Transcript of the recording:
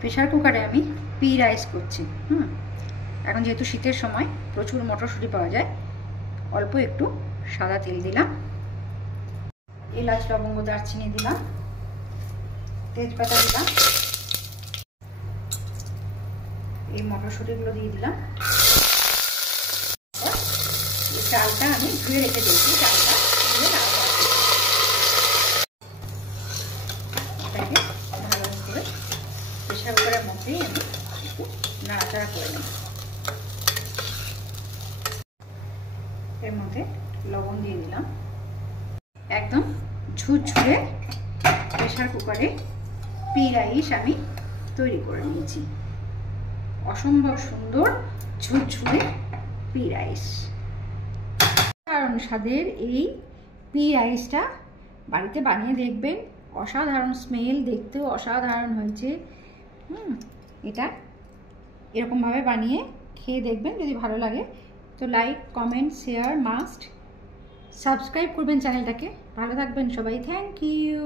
Pressure কুকারে আমি P rice করছি। এখন যেহেতু শীতের সময় প্রচুর মটরশুঁটি পাওয়া যায়, অল্প একটু সাদা তেল দিলাম, এলাচ লবঙ্গ দারচিনি দিলাম, তেজপাতা দিলাম, এই মটরশুঁটিগুলো দিয়ে দিলাম। এই চালটা আমি ধুয়ে রেখে দিয়েছি, চালটা ধুয়ে এটাকে ভালো করে প্রেশার কুকারের মধ্যেই আমি একটু নাড়াচাড়া করে নেব। এর মধ্যে লবণ দিয়ে দিলাম। একদম ঝুরঝুরে প্রেশার কুকারে পি রাইস আমি তৈরি করে নিয়েছি। অসম্ভব সুন্দর ঝুরঝুরে পি রাইস। দারুণ স্বাদের এই পি রাইসটা বাড়িতে বানিয়ে দেখবেন, অসাধারণ স্মেল, দেখতেও অসাধারণ হয়েছে। এটা এরকমভাবে বানিয়ে খেয়ে দেখবেন, যদি ভালো লাগে তো like comment share must, subscribe করবেন চ্যানেলটাকে। ভালো থাকবেন সবাই, থ্যাংক ইউ।